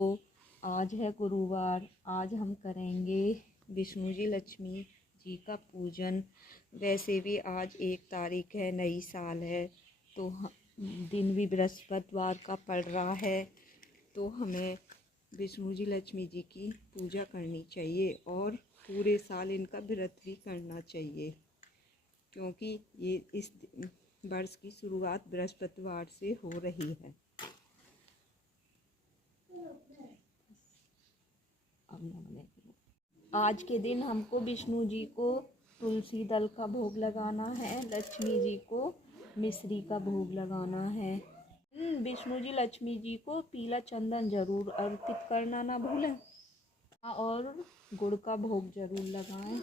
तो आज है गुरुवार। आज हम करेंगे विष्णु जी लक्ष्मी जी का पूजन। वैसे भी आज 1 तारीख है, नई साल है, तो दिन भी बृहस्पतिवार का पड़ रहा है, तो हमें विष्णु जी लक्ष्मी जी की पूजा करनी चाहिए और पूरे साल इनका व्रत भी करना चाहिए, क्योंकि ये इस वर्ष की शुरुआत बृहस्पतिवार से हो रही है। आज के दिन हमको विष्णु जी को तुलसी दल का भोग लगाना है, लक्ष्मी जी को मिश्री का भोग लगाना है। विष्णु जी लक्ष्मी जी को पीला चंदन जरूर अर्पित करना ना भूलें और गुड़ का भोग जरूर लगाएं।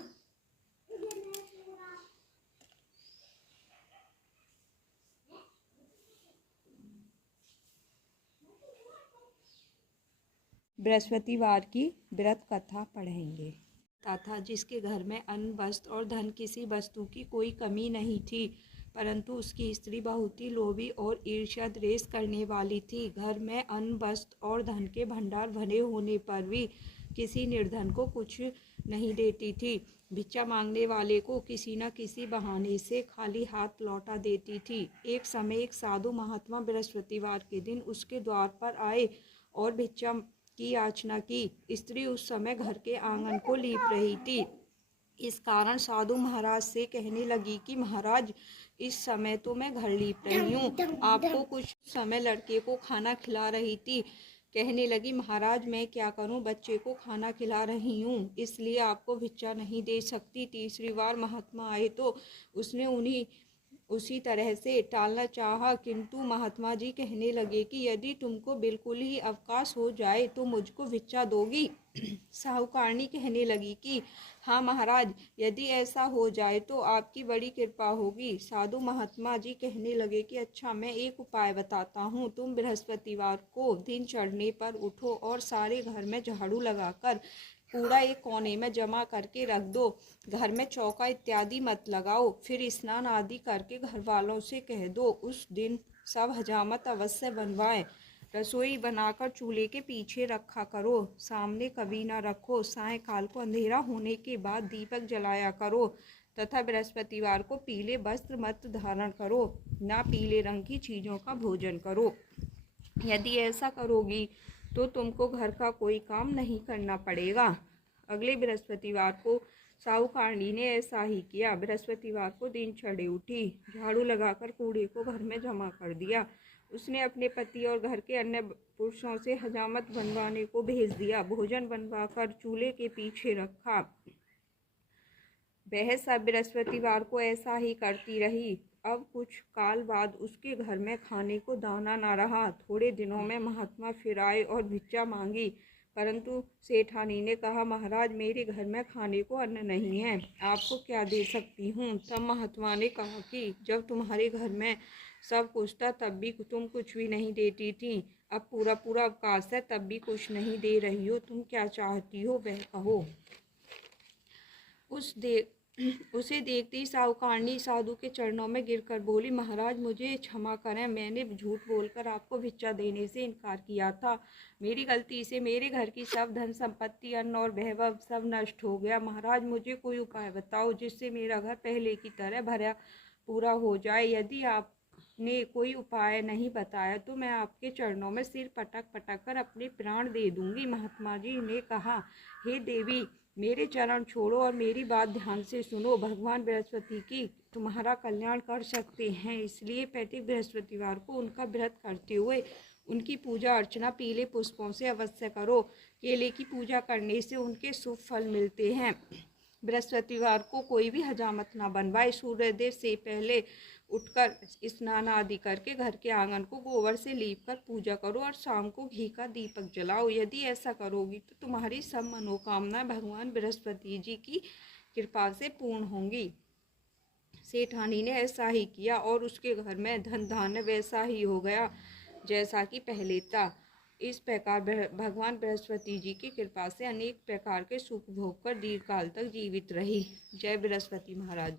बृहस्पतिवार की व्रत कथा पढ़ेंगे। तथा जिसके घर में अन्न, वस्त्र और धन किसी वस्तु की कोई कमी नहीं थी, परंतु उसकी स्त्री बहुत ही लोभी और ईर्ष्या द्वेष करने वाली थी। घर में अन्न, वस्त्र और धन के भंडार भरे होने पर भी किसी निर्धन को कुछ नहीं देती थी। भिक्षा मांगने वाले को किसी न किसी बहाने से खाली हाथ लौटा देती थी। एक समय एक साधु महात्मा बृहस्पतिवार के दिन उसके द्वार पर आए और भिक्षा की याचना की। स्त्री उस समय घर के आंगन को लीप रही थी। इस कारण साधु महाराज से कहने लगी कि महाराज, इस समय तो मैं घर लीप रही हूँ, आपको कुछ समय लड़के को खाना खिला रही थी। कहने लगी, महाराज मैं क्या करूं, बच्चे को खाना खिला रही हूँ, इसलिए आपको भिक्षा नहीं दे सकती। तीसरी बार महात्मा आए तो उसने उसी तरह से टालना चाहा, किंतु महात्मा जी कहने लगे कि यदि तुमको बिल्कुल ही अवकाश हो जाए तो मुझको भिक्षा दोगी। साहूकारनी कहने लगी कि हाँ महाराज, यदि ऐसा हो जाए तो आपकी बड़ी कृपा होगी। साधु महात्मा जी कहने लगे कि अच्छा, मैं एक उपाय बताता हूँ। तुम बृहस्पतिवार को दिन चढ़ने पर उठो और सारे घर में झाड़ू लगाकर कूड़ा एक कोने में जमा करके रख दो। घर में चौका इत्यादि मत लगाओ। फिर स्नान आदि करके घर वालों से कह दो उस दिन सब हजामत अवश्य बनवाएं। रसोई बनाकर चूल्हे के पीछे रखा करो, सामने कभी ना रखो। सायंकाल को अंधेरा होने के बाद दीपक जलाया करो तथा बृहस्पतिवार को पीले वस्त्र मत धारण करो, ना पीले रंग की चीज़ों का भोजन करो। यदि ऐसा करोगी तो तुमको घर का कोई काम नहीं करना पड़ेगा। अगले बृहस्पतिवार को साहूकारनी ने ऐसा ही किया। बृहस्पतिवार को दिन चढ़े उठी, झाड़ू लगाकर कूड़े को घर में जमा कर दिया। उसने अपने पति और घर के अन्य पुरुषों से हजामत बनवाने को भेज दिया। भोजन बनवाकर चूल्हे के पीछे रखा। वह सब बृहस्पतिवार को ऐसा ही करती रही। अब कुछ काल बाद उसके घर में खाने को दाना न रहा। थोड़े दिनों में महात्मा फिर आए और भिक्षा मांगी, परंतु सेठानी ने कहा, महाराज मेरे घर में खाने को अन्न नहीं है, आपको क्या दे सकती हूँ। तब महात्मा ने कहा कि जब तुम्हारे घर में सब कुछ था तब भी तुम कुछ भी नहीं देती थी, अब पूरा अवकाश है तब भी कुछ नहीं दे रही हो, तुम क्या चाहती हो वह कहो। उसे देखते ही साहूकारनी साधु के चरणों में गिरकर बोली, महाराज मुझे क्षमा करें, मैंने झूठ बोलकर आपको भिक्षा देने से इनकार किया था। मेरी गलती से मेरे घर की सब धन संपत्ति, अन्न और वैभव सब नष्ट हो गया। महाराज मुझे कोई उपाय बताओ जिससे मेरा घर पहले की तरह भरा पूरा हो जाए। यदि आपने कोई उपाय नहीं बताया तो मैं आपके चरणों में सिर पटक पटक कर अपने प्राण दे दूंगी। महात्मा जी ने कहा, हे देवी, मेरे चरण छोड़ो और मेरी बात ध्यान से सुनो। भगवान बृहस्पति की तुम्हारा कल्याण कर सकते हैं, इसलिए प्रत्येक बृहस्पतिवार को उनका व्रत करते हुए उनकी पूजा अर्चना पीले पुष्पों से अवश्य करो। केले की पूजा करने से उनके शुभ फल मिलते हैं। बृहस्पतिवार को कोई भी हजामत ना बनवाए। सूर्योदय से पहले उठकर स्नान आदि करके घर के आंगन को गोबर से लीपकर पूजा करो और शाम को घी का दीपक जलाओ। यदि ऐसा करोगी तो तुम्हारी सब मनोकामनाएं भगवान बृहस्पति जी की कृपा से पूर्ण होंगी। सेठानी ने ऐसा ही किया और उसके घर में धन धान्य वैसा ही हो गया जैसा कि पहले था। इस प्रकार भगवान बृहस्पति जी की कृपा से अनेक प्रकार के सुख भोग कर दीर्घकाल तक जीवित रही। जय बृहस्पति महाराज।